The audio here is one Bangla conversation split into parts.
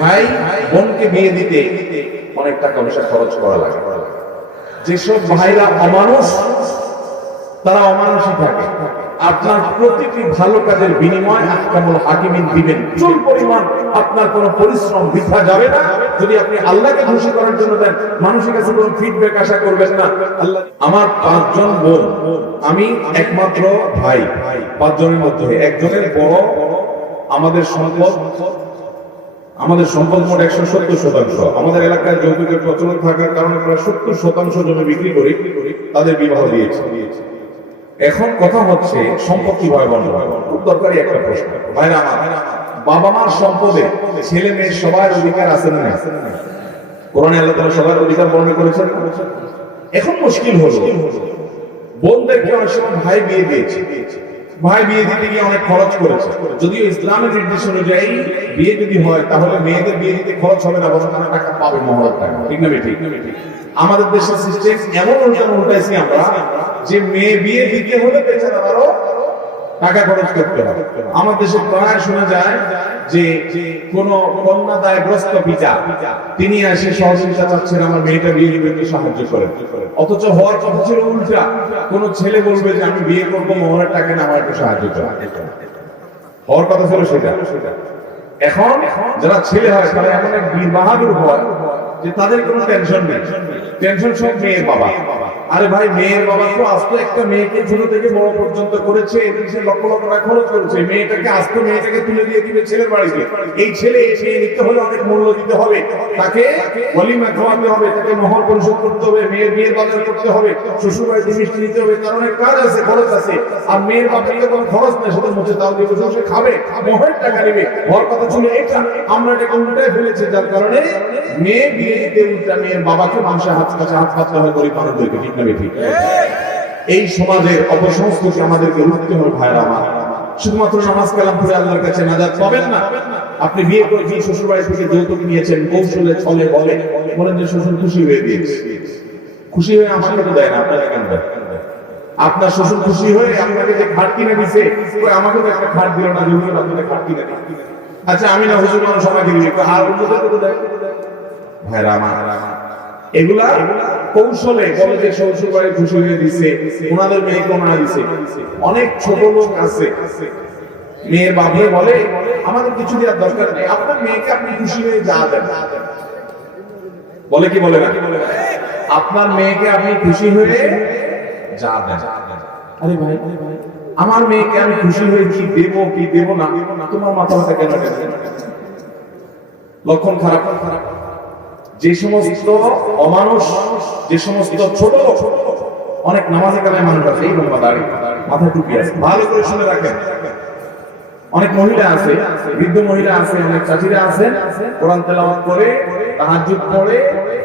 ভাই, বোনকে বিয়ে দিতে অনেক টাকা পয়সা খরচ করা লাগে। যেসব ভাইরা অমানুষ, তারা অমানুষই থাকে। আপনার প্রতিটি ভালো কাজের বিনিময় আহকামুল হাকিমিন দিবেন। চুল পরিমাণ আপনার কোনো পরিশ্রম বৃথা যাবে না। যদি আপনি আল্লাহকে খুশি করার জন্য দেন, মানুষের কাছে কোনো ফিডব্যাক আশা করবেন না। আল্লাহ, আমার পাঁচজন বোন, আমি একমাত্র ভাই, পাঁচজনের মধ্যে একজনের বড়, আমাদের সম্পদ আমাদের সম্পদ মোট একশো সত্তর শতাংশ। আমাদের এলাকায় যৌতুকের প্রচলন থাকার কারণে প্রায় সত্তর শতাংশ জমি বিক্রি করে তাদের বিবাহ দিয়েছে। এখন কথা হচ্ছে সম্পদ কীভাবে বন্ধ হয় খুব দরকারি একটা প্রশ্ন। ভাইরা আমার, বাবা মার সম্পদে ছেলে মেয়ে সবার অধিকার আছে না? কোরআনে আল্লাহ তাআলা সবার অধিকার বর্ণনা করেছেন? এখন মুশকিল হলো, বোনদেরকে অনেক সময় ভাই বিয়ে দিয়েছে। ভাই বিয়ে দিতে গিয়ে অনেক খরচ করেছে। যদিও ইসলামের নির্দেশ অনুযায়ী বিয়ে যদি হয়, তাহলে মেয়েদের বিয়ে দিতে খরচ হবে না, বরং তারা টাকা পাবে মহরত টাকা ঠিক না ঠিক আমাদের দেশের সিস্টেম এমন উল্টানো উল্টাইছি আমরা, যে মেয়ে বিয়ে দিতে হলে বেচারারও টাকা খরচ করতে হবে আমার দেশে প্রায় শোনা যায় যে কোন কন্যা দায়গ্রস্ত পিতা, তিনি এসে সহযোগিতা চাচ্ছেন, আমার মেয়েটা বিয়ে দিবে, একটু সাহায্য করেন। অথচ হওয়ার কথা ছিল উল্টা। কোন ছেলে বলবে যে, আমি বিয়ে করব মোহরের টাকা না আমার একটু সাহায্য করেন। হওয়ার কথা ছিল সেটা। এখন যারা ছেলে হয়, তারা এখন এক বীর বাহাদুর হয়, যে তাদের কোনো টেনশন নেই। টেনশন সব মেয়ের বাবা। আরে ভাই, মেয়ের বাবা তো আস্ত একটা মেয়েকে ছোট থেকে বড় পর্যন্ত করেছে, এদের সে লক্ষ লক্ষ টাকা খরচ করেছে, মেয়েটাকে আস্ত মেয়েটাকে তুলে দিয়ে দিবে ছেলের বাড়িতে। এই ছেলে এই মেয়ে নিতে হলে অনেক মূল্য দিতে হবে। তাকে অলিমা খাওয়াতে হবে, তাকে মহর পরিশোধ করতে হবে, মেয়ের বিয়ের বাজার করতে হবে শ্বশুর বাড়িতে মিষ্টি নিতে হবে কারণ অনেক কাজ আছে, খরচ আছে। আর মেয়ের বাপের কোনো খরচ নেই সেটা মুছে তাও দিয়ে বসে বসে খাবে মহের টাকা নেবে। ঘর কথা ছিল এটা। আমরা এটা উল্টায় ফেলেছি, যার কারণে মেয়ে বিয়ে দিতে উল্টা মেয়ের বাবাকে মানুষের হাত কাছে হাত পাততে হয়ে গরিব মানুষদেরকে। না ঠিক এই সমাজের অপসংস্কৃতি আমাদেরকে রুখতে হবে ভাইরা আমার। শুধুমাত্র নামাজ কালাম পড়ে আল্লাহর কাছে নাজাত পাবেন না। আপনি বিয়ে করে বিয়ে শ্বশুর বাড়ি থেকে যৌতুক নিয়েছেন, কৌশলে, ছলে, বলে, বলেন যে শ্বশুর খুশি হয়ে দিয়েছে। খুশি হয়ে আমাকে তো দেয় না আপনাকে কেন আপনার শ্বশুর খুশি হয়ে আপনাকে যে খাট কিনে দিছে আমাকে তো একটা খাট দিল না যে আপনাকে খাট কিনে আচ্ছা আমি না হুজুর মানুষ আমাকে দিবি আর অন্যদের ভাইরা আমার। এগুলা কৌশলে বলে শ্বশুর বাড়ি খুশি হয়ে দিছে, ওনাদের মেয়ে কোনা দিছে। অনেক ছোট লোক আছে। মেয়ের বাবা বলে, আমাদের কিছু দেওয়ার দরকার নেই। আপনার মেয়েকে আপনি খুশি হয়ে যা দেন। বলে কি বলে না? আপনার মেয়েকে আপনি খুশি হয়ে যা দেন। আরে ভাই, আমার মেয়েকে আমি খুশি হয়ে কি দেব কি দেব না? তোমার মাথা মাথা কেন? লক্ষণ খারাপ খারাপ। যে সমস্ত অমানুষ, যে সমস্ত ছোট অনেক নামাজে কালায় মানুষ আছে, এই লম্বা দাড়ি মাথায় টুপি আছে। ভালো করে শুনে রাখেন। অনেক মহিলা আছে, বৃদ্ধ মহিলা আছে, অনেক চাচিরা আছেন কোরআন তেলাওয়াত করে, তাহাজ্জুদ পড়ে,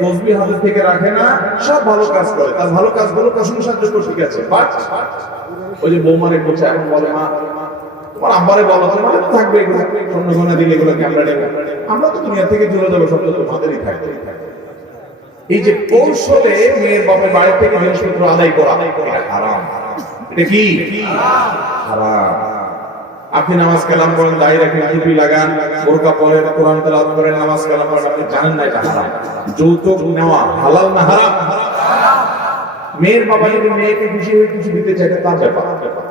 তসবিহ হাতে থেকে রাখে না, সব ভালো কাজ করে। তার ভালো কাজগুলো প্রশংসার করে ঠিক আছে বাট ওই যে বৌমারে বলছে এখন বলে, মা এই যে মেয়ের বাপের বাড়ি থেকে আপনি নামাজ কালাম করেন দাড়ি রাখেন, টুপি লাগান, বোরকা পরেন, কোরআন তেলাওয়াত করেন, নামাজ কালাম করেন আপনি জানেন না এটা হারাম। যৌতুক নেওয়া হালাল না হারাম? মেয়ের বাবা যদি মেয়েকে খুশি হয়ে কিছু দিতে চায় তার ব্যাপার।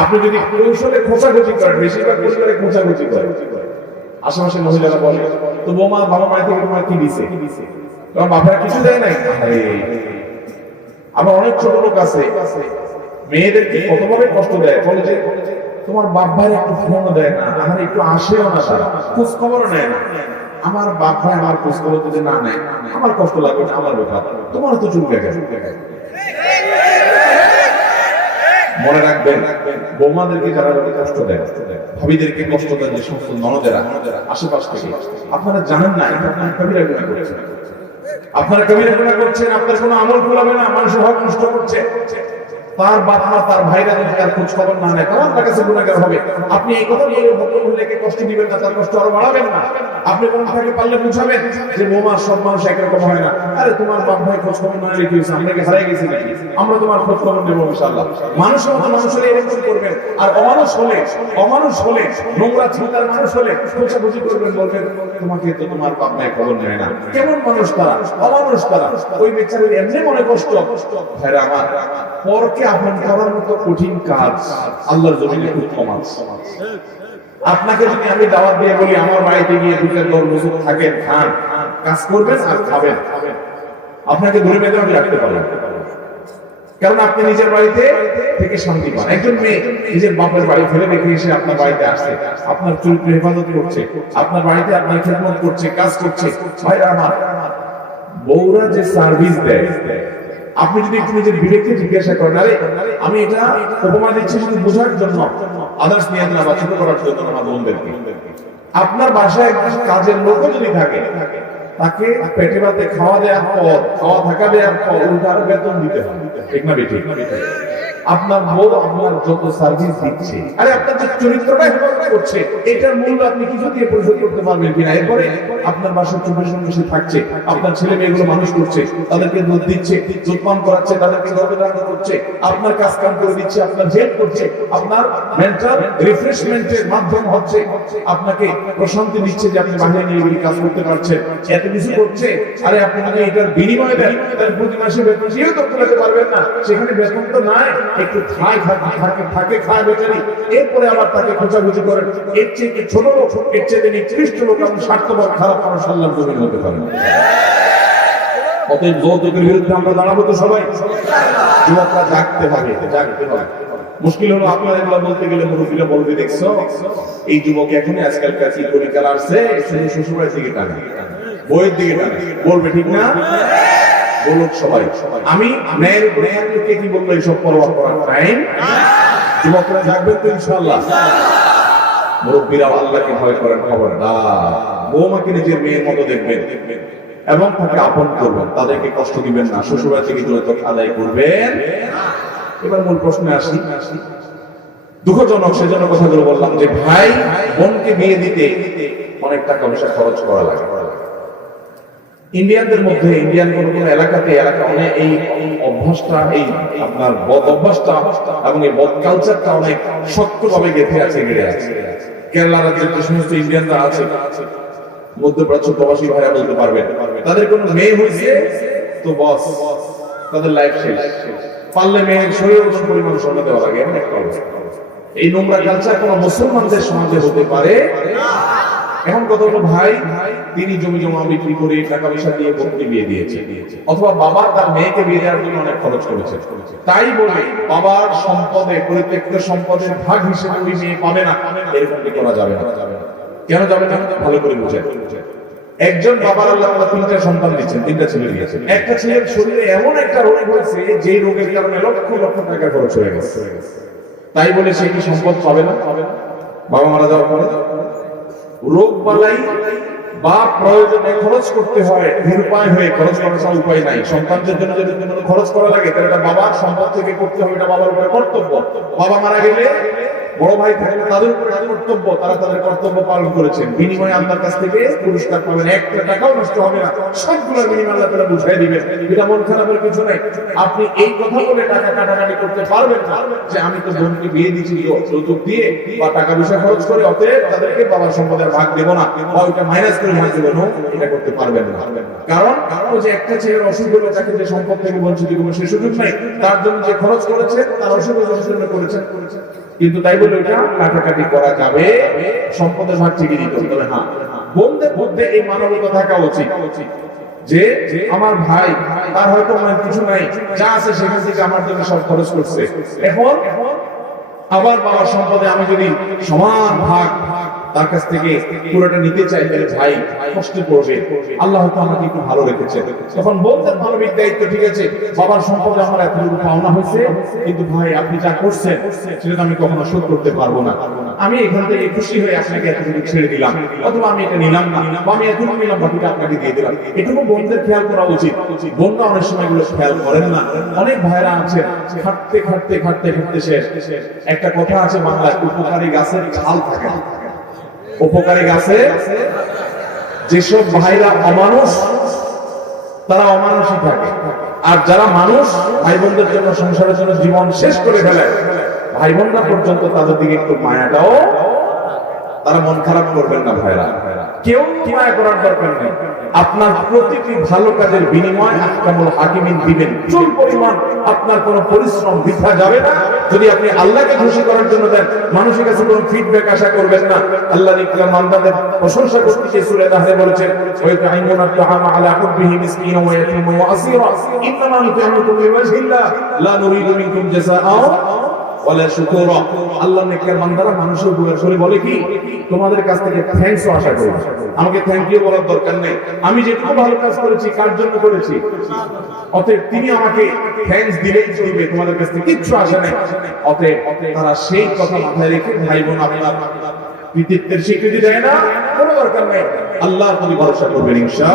আপনি যদি কৌশলে খোঁচাখুচি করেন, বেশিরভাগ পরিবারে খোঁচাখুচি করে আশেপাশে মহিলারা বলে, তো বোমা, বাবা মায়ের থেকে তোমার কি দিছে তোমার বাপরা কিছু দেয় নাই। আবার অনেক ছোট লোক আছে, মেয়েদেরকে কতভাবে কষ্ট দেয়? বলে যে, তোমার বাপ ভাই একটু ফোন দেয় না আমার একটু আসেও না তারা খোঁজ খবরও নেয় না। আমার বাপ ভাই আমার খোঁজ খবর যদি না নেয়, আমার কষ্ট লাগবে আমার ব্যাপার। তোমার তো চুল গেছে। মনে রাখবেন, বৌমাদেরকে যারা কষ্ট দেয়, ভাবিদেরকে কষ্ট দেয় যে সমস্ত ননদেরা, আশেপাশ থেকে আপনারা জানেন না কবিরা গুণা করছেন। আপনারা কবিরা গুণা করছেন, আপনার কোনো আমল ভুলাবে না, মানুষের হক নষ্ট করছে। তার বাপ মা, তার ভাইরা যদি তার খোঁজ খবর না নেয় কাছে গুণাগার হবে। আপনি এই কথা কষ্ট দিবেন না, তার কষ্ট আরও বাড়াবেন না। আপনি পারলে বুঝাবেন যে বোমা সব মানুষ একরকম হয় না। আরে তোমার বাপ ভাই খোঁজ খবর না হারাই নাকি? আমরা তোমার খোঁজ খবর নেব মানুষ মতো মানুষ হলে এরকম করবেন। আর অমানুষ হলে অমানুষ হলে, নোংরা চিন্তার মানুষ হলে খোঁজাখুঁজি করবেন, বলবেন, তোমাকে তো তোমার বাপ ভাই খবর নেয় না। কেমন মানুষ তারা? অমানুষ তারা? ওই বেচারের এমনি মনে কষ্ট। ভাইরা আমার পরকে আপন করার মতো কঠিন কাজ আল্লাহর জমিনে খুব কম আপনাকে যদি আমি দাওয়াত দিয়ে বলি, আমার বাড়িতে গিয়ে দুটো দশ বছর থাকেন, খান, কাজ করবেন আর খাবেন। আপনাকে ধরে বেঁধে আমি রাখতে পারলাম কারণ আপনি নিজের বাড়িতে থেকে শান্তি পান। একজন মেয়ে নিজের বাপের বাড়ি ফেলে রেখে এসে আপনার বাড়িতে আসছে, আপনার চরিত্র হেফাজত করছে, আপনার বাড়িতে আপনার খেদমত করছে, কাজ করছে। ভাইরা আমার, বউরা যে সার্ভিস দেয় আপনি যদি একটু নিজের বিবেককে জিজ্ঞাসা করেন, আরে, আমি এটা উপমা দিচ্ছি শুধু বোঝার জন্য আদার্স নিয়ে না বা ছোট করার জন্য আমার বোনদেরকে। আপনার বাসায় একজন কাজের লোকও যদি থাকে, তাকে পেটে ভাতে খাওয়া দেওয়ার পর, খাওয়া থাকা দেওয়ার পর উল্টা বেতন দিতে হয়। ঠিক না, বেঠিক? আপনার বউ আপনার যত সার্ভিস দিচ্ছে, আরে আপনার যে চরিত্রটা করছে, এটার মূল্য আপনি কিছু দিয়ে পরিশোধ করতে পারবেন কিনা? এরপরে আপনার বাসার চোখের সঙ্গে সে থাকছে, আপনার ছেলে মেয়েগুলো মানুষ করছে, তাদেরকে দুধ দিচ্ছে, দুধ করাচ্ছে, তাদেরকে গর্বে রান্না করছে, আপনার কাজ কাম করে দিচ্ছে, আপনার হেল্প করছে, আপনার মেন্টাল রিফ্রেশমেন্টের মাধ্যম হচ্ছে, আপনাকে প্রশান্তি দিচ্ছে যে আপনি বাহিরে নিয়ে গিয়ে কাজ করতে পারছেন, এত কিছু করছে, আরে আপনি যদি এটার বিনিময়ে দেন তাহলে প্রতি মাসে বেতন সেও তো তুলাতে পারবেন না, সেখানে বেতন তো নাই। একটু খায় থাকে থাকে থাকে খায় বেচারি এরপরে আবার তাকে খোঁজাখুঁজি করেন। এর চেয়ে ছোট? লোক এর চেয়ে নিকৃষ্ট লোক এবং স্বার্থপর খারাপ মানুষ আল্লাহ জমিন হতে পারে অতএব যৌতুকের বিরুদ্ধে আমরা দাঁড়াবো তো সবাই। যুবকরা জাগতে হবে জাগতে হবে মুশকিল হলো আপনার এগুলো বলতে গেলে মুরব্বীরা বলবে, দেখছ? এই যুবক এখন আজকালকার কি পরিকাল আসছে শুধু শ্বশুরের দিকে টানে। বইয়ের দিকে টানে। বলবে ঠিক না? সবাই। আমি কি বলব এইসব পরোয়া করার টাইম যুবকরা তো ইনশাআল্লাহ। মুরব্বীরা আল্লাহকে ভয় করেন খবরদার বৌমাকে নিজের মেয়ের মতো দেখবেন এবং তাকে আপন করবেন। তাদেরকে কষ্ট দিবেন না। শ্বশুরা থেকে দূরত্ব আদায় করবেন। এবার মূল প্রশ্নে আসি। দুঃখজনক, সেজন্য কথাগুলো বললাম যে ভাই, বোনকে বিয়ে দিতে অনেক টাকা পয়সা খরচ করা লাগে। ইন্ডিয়ানদের মধ্যে, ইন্ডিয়ান কোন কোন এলাকাতে এলাকা অনেক, এই অভ্যাসটা, এই আপনার বদ অভ্যাসটা এবং এই বদ কালচারটা অনেক শক্তভাবে গেঁথে আছে গেড়ে আছে। কেরালা রাজ্যের যে সমস্ত ইন্ডিয়ানরা আছে, মধ্যপ্রাচ্য প্রবাসী ভাইরা বলতে পারবেন, তাদের কোনো মেয়ে হয়েছে তো বস তাদের লাইফ শেষ। পারলে মেয়ের শরীর পরিমাণ দেওয়া লাগে, এমন একটা অবস্থা। এই নোংরা কালচার কোন মুসলমানদের সমাজে হতে পারে এখন কত হলো ভাই, তিনি জমি জমা বিক্রি করে টাকা পয়সা দিয়ে বোনকে বিয়ে দিয়েছে। অথবা বাবা তার মেয়েকে বিয়ে দেওয়ার জন্য অনেক খরচ করেছে। তাই বলে বাবার সম্পদে, পরিত্যক্ত সম্পদের ভাগ হিসেবে ওই মেয়ে পাবে না। এরকম কি করা যাবে না? কেন যাবে না? ভালো করে বুঝে। একজন বাবার আল্লাহ তাআলা তিনটা সন্তান দিচ্ছেন, তিনটা ছেলে দিয়েছেন। একটা ছেলের শরীরে এমন একটা রোগ হয়েছে যে রোগের কারণে লক্ষ লক্ষ টাকা খরচ হয়ে গেছে। তাই বলে সে কি সম্পদ পাবে না? বাবা মারা যাওয়ার পরে? রোগ বালাই বা প্রয়োজনে খরচ করতে হয়, নিরুপায় হয়ে খরচ করার ছাড়া উপায় নাই। সন্তানদের জন্য যদি খরচ করা লাগে, তাহলে এটা বাবার সম্পদ থেকে করতে হবে, এটা বাবার উপরে কর্তব্য। বাবা মারা গেলে বড় ভাই থাকলে তাদের উপরে কর্তব্য, তারা তাদের কর্তব্য পালন করেছেন। বিনিময়ে আল্লাহর কাছ থেকে পুরস্কার পাবেন। একটা টাকাও নষ্ট হবে না। সবগুলোর বিনিময়ে আল্লাহ তারা বুঝাই দিবেন। এটা মন খারাপের কিছু নাই। আপনি এই কথা বলে টাকা কাটাকাটি করতে পারবেন না। যে আমি তো বোনকে বিয়ে দিচ্ছি যৌতুক দিয়ে বা টাকা পয়সা খরচ করে অতএব তাদেরকে বাবার সম্পদের ভাগ দেব না। বা ওইটা মাইনাস করে ভাগ দেবো। না এটা করতে পারবেন না। কারণ কারণ যে একটা ছেলের অসুখ হলে, তাকে যে সম্পদ থেকে বঞ্চিত করব সে সুযোগ নাই। তার জন্য যে খরচ করেছে, তার অসুখ জন্য করেছেন কিন্তু তাই বলে এটা কাটাকাটি করা যাবে। সম্পদের ভাগ ঠিকই দিতে হবে হ্যাঁ বোনদের মধ্যে এই মানবতা থাকা উচিত। যে আমার ভাই, তার হয়তো অনেক কিছু নাই, যা আছে সেখান থেকে আমার জন্য সব খরচ করছে। এখন আমার বাবার সম্পদে আমি যদি সমান ভাগ তার কাছ থেকে পুরোটা নিতে চাই তাহলে ভাই কষ্ট করবে। আল্লাহ হয়তো আমাকে একটু ভালো রেখেছে। তখন বলতেন মানবিক দায়িত্ব, ঠিক আছে, বাবার সম্পদে আমার এতটুকু পাওনা হয়েছে, কিন্তু ভাই আপনি যা করছেন, সেটা আমি কখনো শোধ করতে পারব না। আমি এখান থেকে খুশি হয়ে আপনাকে এতটুকু ছেড়ে দিলাম। অথবা আমি এটা নিলাম না, বা আমি এতটুকু নিলাম, বাকিটা আপনাকে দিয়ে দিলাম। এটুকু বোনদের খেয়াল করা উচিত। বোনরা অনেক সময় এগুলো খেয়াল করেন না। অনেক ভাইরা আছেন খাটতে খাটতে খাটতে খাটতে, শেষ। একটা কথা আছে বাংলায়, উপকারী গাছের ছাল থাকে। উপকারী গাছে যেসব ভাইরা অমানুষ, তারা অমানুষই থাকে। আর যারা মানুষ ভাই বোনদের জন্য, সংসারের জন্য জীবন শেষ করে ফেলে ভাই বোনরা পর্যন্ত তাদের দিকে একটু মায়াটাও, তারা মন খারাপ করবেন না ভাইরা। কেউ মায়া করার দরকার নেই? আপনার প্রতিটি ভালো কাজের বিনিময় আহকামুল হাকিমিন দিবেন। চুল পরিমাণ আপনার কোনো পরিশ্রম বৃথা যাবে না। যদি আপনি আল্লাহকে খুশি করার জন্য দেন, মানুষের কাছে কোনো ফিডব্যাক আশা করবেন না। আল্লাহ নিকলা মান্দাদের প্রশংসা করতে গিয়ে সূরা নাহলে বলেছেন ওয়াইতা আইমুনা তাআমা আলা হুব্বিহি মিসকিনা ওয়া ইয়াতীমা ওয়া আসীরা। ইন্নামা নুতিমুকুম লিওয়াজহিল্লাহ। লা নুরিদু মিনকুম জাযাআ শুকুরা আল্লাহ নেককার বান্দারা মানুষের বলে কি, তোমাদের কাছ থেকে থ্যাঙ্কস আশা করি। আমাকে ইউ বলার দরকার নেই। আমি যেটুকু ভালো কাজ করেছি, কার জন্য করেছি? অতএব তিনি আমাকে থ্যাঙ্কস দিলেই তোমাদের কাছ থেকে কিচ্ছু আসে নাই। অতএব তারা সেই কথা মাথায় রেখে ভাই বোন আপনার কৃতিত্বের স্বীকৃতি দেয় না, কোনো দরকার নেই। আল্লাহর প্রতি ভরসা করবেন ইনশা